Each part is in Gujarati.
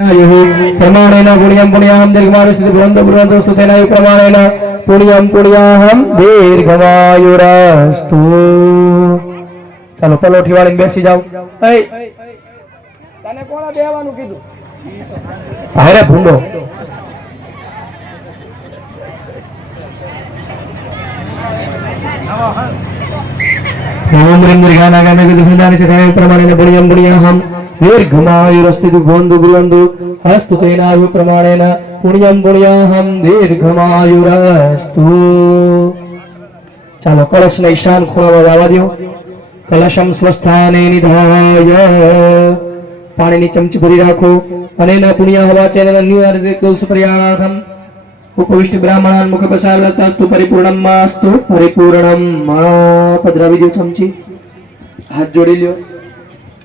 प्रमाणेन पुण्यं पुण्याहं दीर्घमायुष्य बुलंद बुलंदस्तु तेन प्रमाणेन पुण्यं पुण्याहं दीर्घमायुरस्तु। ચાલો પલોઠી વાળીને બેસી જાવ. એ તને કોણે બેહવાનું કીધું? હારે ભૂંડો. ओम ह्रीं मृगाना गाने विधुनानि च गाने प्रमाणेन पुण्यं पुण्याहं दीर्घमायुरस्तितु भवन्तु ब्रुवन्तु अस्तु तेनायु प्रमाणेन पुण्यं पुण्याहं दीर्घमायुरस्तु। ચાલો કળશને ઈશાન ખૂણામાં લાવવા દો. કલશમ સ્વસ્થાને નિધાય પાણીની ચમચી ભરી રાખો અને એના પુણ્ય હવાચેન ન્યુયાર્ધિક સુપ્રયાણાથમ उपविष्ट ब्राह्मणान् मुख पसावलाचास्तु परिपूर्णं मास्तु परिपूर्णं मा पधरावी दो चमची. हाथ जोड़ी ल्यो.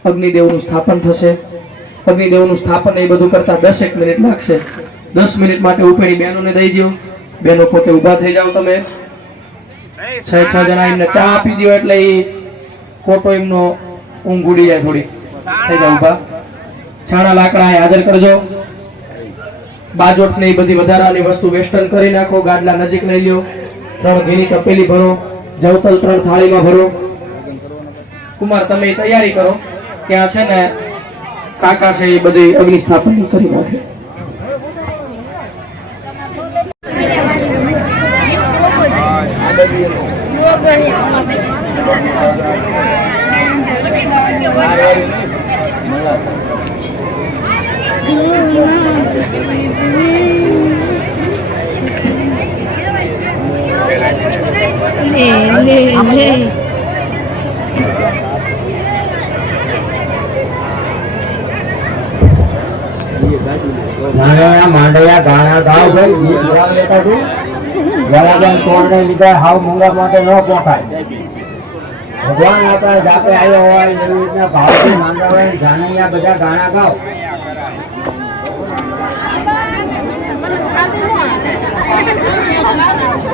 अग्निदेवનું સ્થાપન થશે. અગ્નિદેવનું સ્થાપન એ બધું કરતા 10 મિનિટ લાગશે. 10 મિનિટ માટે ઉપેની બહેનોને દઈ દો. બહેનો પોતે ઊભા થઈ જાવ. તમે 6 જણા એમને ચા આપી દો એટલે એ કોટો એમનો ઊંઘ ઉડી જાય. થોડી થઈ જાવ ઊભા. છાણા લાકડા હાજર કરજો. बाजोट ने बधी वधारानी वस्तु वेस्टर्न करी नाखो. गाडला नजीक लई ल्यो. 3 घीनी तपेली भरो. जवतल 3 थाली में भरो. कुमार तमे तैयारी करो. क्या छे ने काका से ये बधी अग्नि स्थापन करी नाखे. मांडया गाना गाओ भाई गीत गाव लेता तू जलाजन तोड़ ने लीधा हाव मूंगा माटे न पोखाय. भगवान आपड़ा जापे आयो होय एवी रीतना भावथी માંગવાય જાનૈયા બધા ગાણા ગાઓ.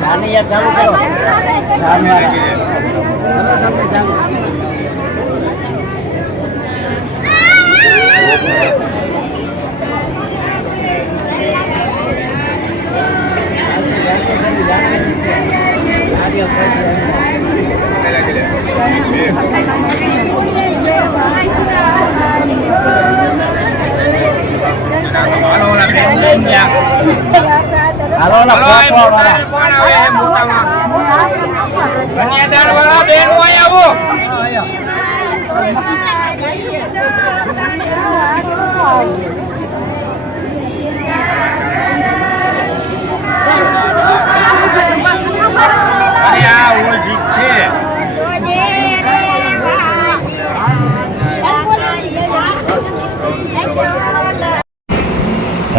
જાનૈયા ચાલુ કરો.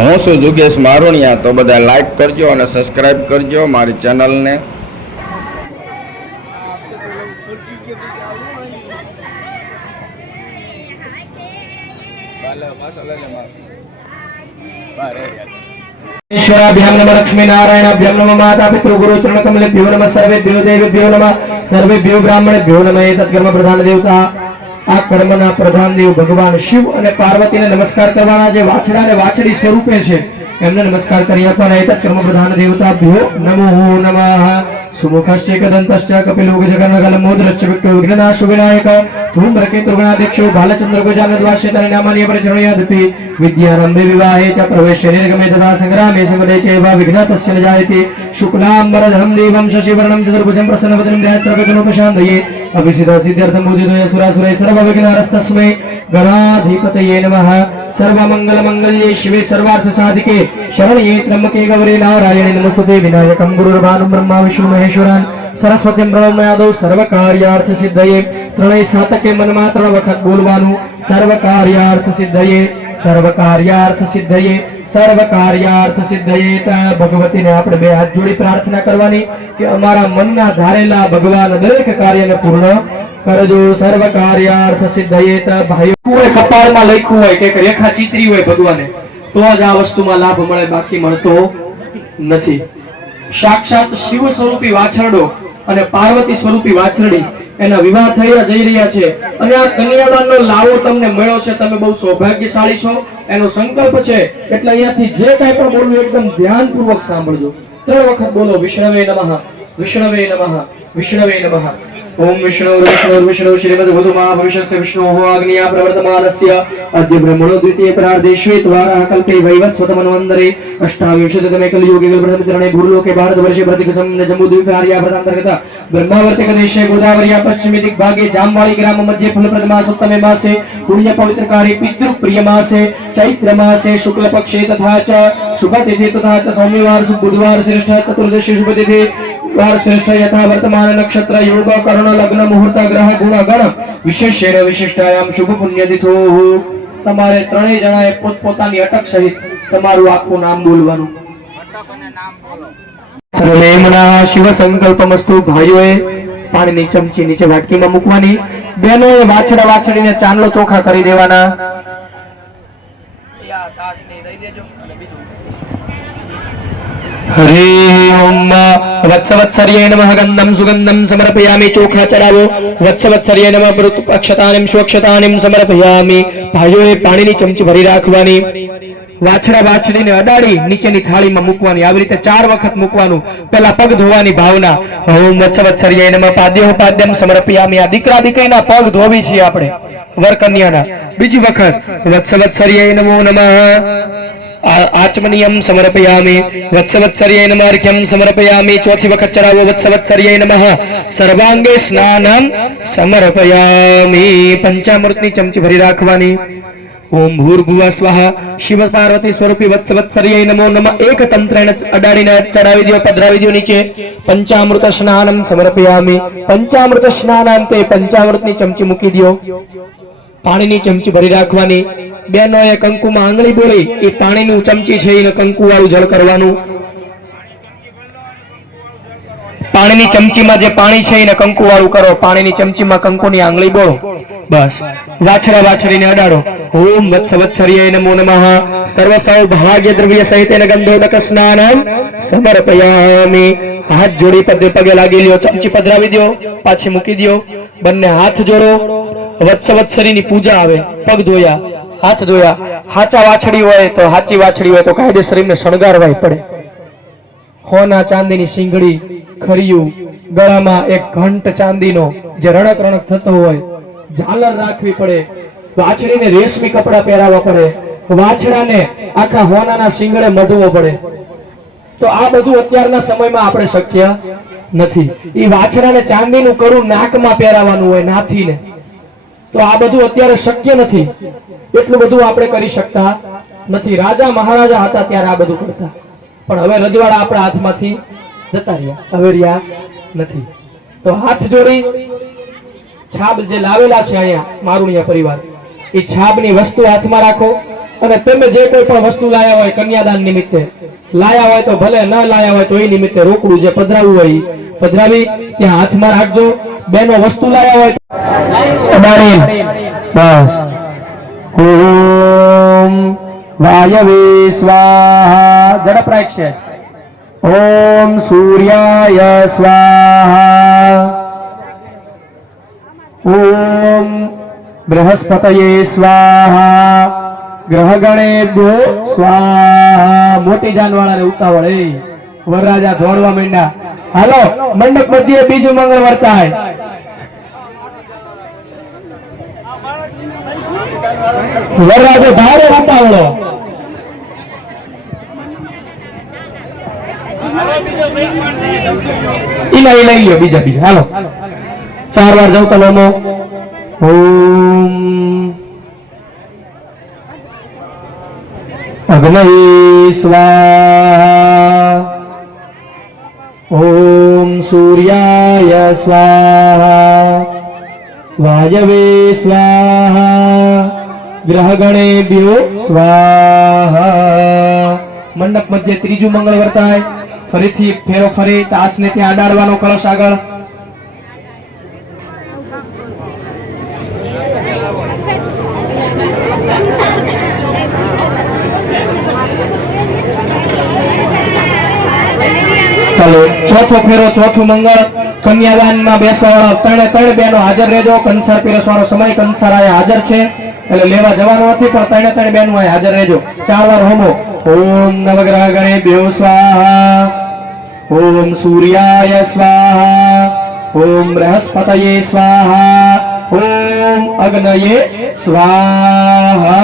હું છું જુગેશ મારુણિયા. તો બધા લાઈક કરજો અને સબસ્ક્રાઈબ કરજો મારી ચેનલને. ईश्वराभ्यां नमः लक्ष्मी नारायणाभ्यां नमः माता पितृ गुरु चरण कमलेभ्यो नमः सर्वेभ्यो देवेभ्यो नमः सर्वेभ्यो ब्राह्मणेभ्यो नमः. तत्कर्म प्रधान देवता आ कर्मना प्रधान देव भगवान शिव અને પાર્વતીને નમસ્કાર કરવાના. જે વાછડા ને વાછડી સ્વરૂપે છે એમને નમસ્કાર કરી આપવાના. તત્કર્મ પ્રધાન દેવતાભ્યો નમો નમઃ. सुमुखश्च एकदन्तश्च कपिलो गजकर्णकलमोदरश्च विघ्ननाशो विनायक धूम्रकेतुर्गणाध्यक्षो बालचन्द्रगजानद्वाश्यतनामानि परिचरणयादपि विद्यारम्भे विवाहे च प्रवेशे निर्गमे तथा संग्रामे संगते चैव विघ्नतस्य न जायते. शुक्लाम्बरधरं देवं शशिवर्णं चतुर्भुजं प्रसन्नवदनं ध्यात्वा सर्वविघ्नोपशान्तये अभिसिद्धसिद्ध्यर्थं पूजितोऽय सुरासुरैः सर्वविघ्नहरस्तस्मै गणाधिपतये नमः. सर्वमंगलमंगल्ये शिवे सर्वार्थसाधिके शरण्ये त्र्यंबके गौरी नारायणे नमोस्तुते. विनायकं गुरुर्भानुं ब्रह्मा विष्णु महेश्वरान् सरस्वतीं ब्रह्मयादौ सर्वकार्यार्थ सिद्धये. ત્રણેય સાતકે મનમાં 3 વખત બોલવાનું. સર્વકાર્યાર્થ સિદ્ધયે સર્વકાર્યાર્થ સિદ્ધયે સર્વકાર્યાર્થ સિદ્ધયે. ભગવતીને આપણે બે હાથ જોડી પ્રાર્થના કરવાની કે અમારા મનના ધારેલા ભગવાન દરેક કાર્યને પૂર્ણ કરજો. સર્વકાર્યાર્થ સિદ્ધયે. ભાઈઓ કપાળમાં લખ્યું હોય કે રેખા ચિત્રી હોય ભગવાને તો જ આ વસ્તુમાં લાભ મળે, બાકી મળતો નથી. સાક્ષાત શિવ સ્વરૂપી વાછરડો અને પાર્વતી સ્વરૂપી વાછરડી એના વિવાહ થઈ જઈ રહ્યા છે અને આ કન્યાદાનનો લાવો તમને મળ્યો છે, તમે બહુ સૌભાગ્યશાળી છો, એનો સંકલ્પ છે. એટલે અહીંયાથી જે કાંઈ પણ બોલવું એકદમ ધ્યાનપૂર્વક સાંભળજો. 3 વખત બોલો વિષ્ણવે નમઃ, વિષ્ણવે નમઃ, વિષ્ણવે નમઃ. ओम विष्णु विष्णु विष्णु श्रीमद वधु महापुरुषस्य विष्णोः अग्निया प्रवर्तमानस्य अद्य ब्रह्मणो द्वितीय प्रार्धे श्वेतवाराः कल्पे वैवस्वतमन्वन्तरे अष्टाविंशतितमे कलियुगे ब्रह्मचरणे भूलोके भारतवर्षे प्रतिकृतं जम्बूद्वीपे आर्यावर्तान्तर्गत ब्रह्मावर्तिक देशे गोदावर्या पश्चिमे दिग्भागे जामवाड़ी ग्राम मध्ये फलप्रदमासोत्तमे मासे पुण्य पवित्रकारे पितृप्रिय मासे चैत्र मासे शुक्ल पक्षे तथा च शुभ तिथि तथा च सोमवार बुधवार श्रेष्ठ चतुर्दशी शुभ तिथि वार श्रेष्ठ यथा वर्तमान नक्षत्र योग कर्ण लग्न मुहूर्त ग्रह गुण गण विशेषेण विशिष्टायाम शुभ पुण्य तिथो. તમારે ત્રણેય જણાએ પોતપોતાની અટક સહિત તમારું આખું નામ બોલવાનું. રેમણા શિવ સંકલ્પમસ્તુ. ભાઈઓએ પાણીની ચમચી નીચે વાટકીમાં મૂકવાની, બહેનોએ વાછડા વાછડીને ચાંદલો ચોખા કરી દેવાના. हरि ओम वत्सवत्सर्ये नमः गन्धं सुगन्धं समर्पयामि. चोखा चढ़ावो. वत्सवत्सर्ये नमः अक्षतानिं स्वक्षतानिं समर्पयामि. भाइयोए पाણીની ચમચી ભરી રાખવાની. વાછડા વાછડીને અડાડી નીચેની થાળીમાં મૂકવાની. આવી રીતે 4 વખત મૂકવાનું. પહેલા પગ ધોવાની ભાવના. ઓમ વત્સવત્સર્ય નમઃ પાદ્યો પાદ્યમ સમર્પયામિ. આ દીકરા દીકરીના પગ ધોવી છીએ આપણે, વર કન્યાના. બીજી વખત વત્સવત્સર્ય નમો નમઃ आचमनीयं समर्पयामि. वत्सवत्सर्यै नमः अर्घ्यं समर्पयामि. चौथी वखत चढ़ावो. वत्सवत्सर्यै नमः सर्वांगे स्नानं समर्पयामि. पंचामृतनी चमची भरी રાખવાની. ओम भूर्भुवः स्वाहा. शिव पार्वती स्वरूपी वत्सवत्सर्यै नमो नमः. एक तंत्रेण अडाડીને ચડાવી દો, પધરાવી દો નીચે. पंचामृत स्नानं समर्पयामि. पंचामृत स्नानांते पंचामृतની ચમચી મૂકી દો. પાણીની ચમચી ભરી રાખવાની. બહેનોએ કંકુમાં આંગળી બોલી એ પાણીનું ચમચી છે એને કંકુ વાળું જળ કરવાનું. પાણીની ચમચીમાં જે પાણી છે એને કંકુ વાળું કરો. પાણીની ચમચીમાં કંકુની આંગળી બોલો. બસ વાછડા વાછડીને અડાડો. ઓમ વત્સવત્સર્ય નમો નમઃ સર્વ સૌભાગ્ય દ્રવ્ય સહિતેન ગંધોદક સ્નાનમ સમર્પયામિ. હાથ જોડી પગે લાગી લ્યો. ચમચી પધરાવી દો, પાછી મૂકી દો. બંને હાથ જોડો. વત્સવત્સરીની પૂજા આવે. પગ ધોયા, હાથ ધોયા. હાચા વાછડી હોય તો હાચી વાછડી હોય તો કાયદેસર એમને શણગારવાય પડે. હોના ચાંદીની શીંગડી, ખરિયું, ગળામાં એક ઘંટ ચાંદીનો જે રણક રણક થતો હોય, ઝાલર રાખવી પડે. વાછડીને રેશમી કપડા પહેરાવવા પડે. વાછડાને આખા હોનાના શીંગડે મઢવો પડે. તો આ બધું અત્યારના સમયમાં આપણે શક્ય નથી. એ વાછડાને ચાંદીનું કરું નાકમાં પહેરાવાનું હોય, નાથીને. તો આ બધું અત્યારે શક્ય નથી. એટલું બધું આપણે કરી શકતા નથી. રાજા મહારાજા હતા ત્યારે આ બધું કરતા, પણ હવે રજવાડા આપણા હાથમાંથી જતા રહ્યા, હવે રહ્યા નથી. તો હાથ જોડી છાબ જે લાવેલા છે અહીંયા મારુણિયા પરિવાર, એ છાબની વસ્તુ હાથમાં રાખો. અને તમે જે કોઈ પણ વસ્તુ લાયા હોય કન્યાદાન નિમિત્તે, લાયા હોય તો ભલે, ન લાયા હોય તો એ નિમિત્તે રોકડું જે પધરાવવું હોય પધરાવી ત્યાં હાથમાં રાખજો. બેનો વસ્તુ લાયા હોય બસ. ઓમ વાયવે સ્વાહા. ઝડપ રાખશે. ઓમ સૂર્યાય સ્વાહા. ઓમ બૃહસ્પતયે સ્વાહા. ગ્રહગણેભ્યો સ્વાહા. મોટી જાનવાળાને ઉતાવળ. એ વરરાજા દોડવા માંડ્યા. હાલો મંડપ મધ્યે બીજું મંગળ વર્તાય. વરરાજો ભારે ઉતાવળો. લઈ લ્યો બીજા હાલો. 4 વાર જાવ તો લોમો. ઓમ અગ્નયે સ્વાહા. ઓમ સૂર્યાય સ્વાહા. વાયવે સ્વાહા. ગ્રહગણેભ્યો સ્વાહા. મંડપ મધ્ય ત્રીજું મંગળ વર્તાય. ફરીથી ફેરો ફરી તાસને ત્યાં અડાડવાનો કળશ આગળ. ચાલો ચોથો ફેરો, ચોથું મંગળ. કન્યાદાનમાં બેસવા ત્રણે ત્રણ બહેનો હાજર રહેજો. કંસાર પીરસવાનો સમય, કંસાર અહીંયા હાજર છે એટલે લેવા જવાનું નથી, પણ ત્રણે ત્રણ બહેનો અહીંયા હાજર રહેજો. 4 વાર હોમો. ઓમ નવગ્રહ ગણેભ્યો સ્વાહા, ઓમ સૂર્યાય સ્વાહા, ઓમ બૃહસ્પતયે સ્વાહા, ઓમ અગ્નયે સ્વાહા.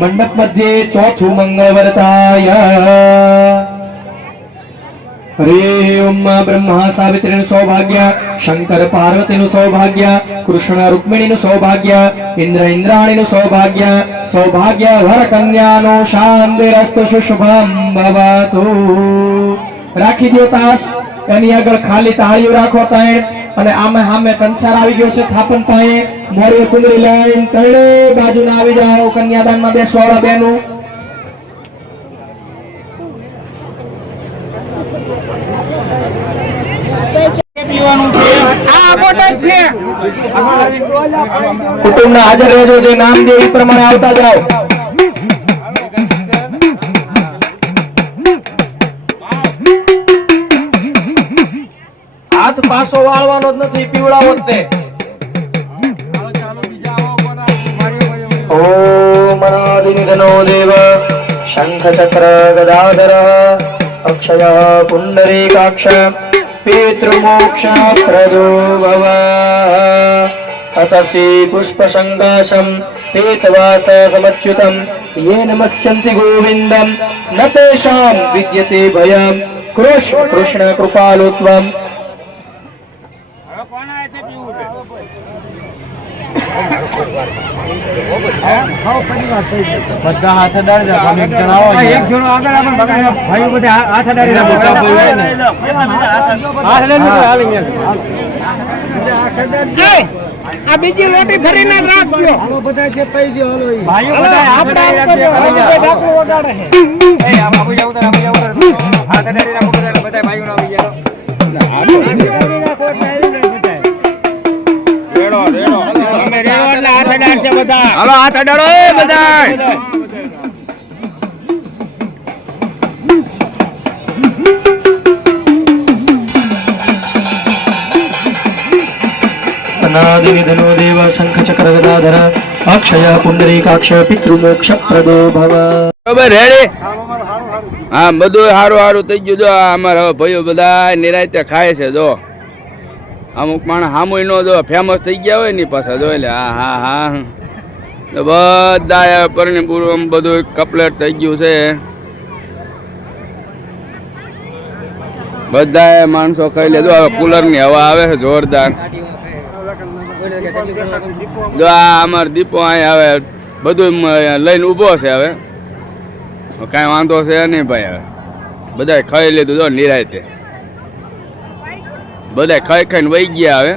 મંડપ મધ્યે ચોથું મંગળવર્તાય. હરિ ઓમ બ્રહ્મા સાવિત્રીનું સૌભાગ્ય, શંકર પાર્વતીનું સૌભાગ્ય, કૃષ્ણ રૂક્મિણીનું સૌભાગ્ય, ઇન્દ્ર ઇન્દ્રાણીનું સૌભાગ્ય, સૌભાગ્ય વર કન્યાનું શાંતિરસ્તુ શુભમ ભવતુ. રાખી દો તાસ. એની આગળ ખાલી તાળીઓ રાખો ત્રણ, અને આમે સામે કંસાર આવી ગયો છે થાપણ પાસે. મોરીઓ ચુંદડી લઈને ત્રણે બાજુના આવી જાઓ. કન્યાદાનમાં બેસવાળા બહેનો. કુટુંબના હાજર રહેજો. જે નામ દે એ પ્રમાણે આવતા જાઓ. હાથ પાછો વાળવાનો જ નથી, પીવડાવો જ તે. ઓમ અનાદિનિધનો દેવ શંખ ચક્ર ગદાધર અક્ષય પુંડરીકાક્ષ પિતૃમોક્ષ પ્રદો ભવ. અતસી પુષ્પશંકાશમ પીતવાસ સમચ્યુતમ યે નમસ્યન્તિ ગોવિંદમ ન તેષાં વિદ્યતે ભયમ. કૃષ્ણ કૃપાલુત્વમ. બધા હાથ અડાડી રાખો. એક જણો આગળ આવે, ભાઈઓ બધા હાથ અડાડી રાખો. આ બીજી રોટી ફરીને રાખજો. બધા જે પૈ દો ભાઈઓ બધા હાથ અડાડી વગાડે છે. હાથ અડાડી રાખો બધા ભાઈઓ ના આવી ગયા. હાલો હાથ અડાડો બધા. અનાદિનિધનો દેવ શંખ ચક્ર ગદાધર અક્ષય પુંડરીકાક્ષ પિતૃમોક્ષ પ્રદો ભવ. બરાબર રેડી. હા બધું સારું સારું થઈ ગયું. જો અમારા હવે ભાઈઓ બધા નિરાંતે ખાય છે. જો અમુક માણસ હામુય નો જો ફેમસ થઈ ગયા હોય ને પાછા જો. એટલે હા હા હા તો બધા પરણી પૂરું બધું કમ્પ્લીટ થઈ ગયું છે. બધા માણસો ખાઈ લે. જો હવે કુલરની હવા આવે છે જોરદાર. જો આ અમારો દીપો અહીં હવે બધું લઈને ઊભો છે. હવે કાંઈ વાંધો છે નહીં ભાઈ. હવે બધા ખાઈ લીધું જો નિરાંતે. બધા ખાઈ ખાઈને વહી ગયા હવે.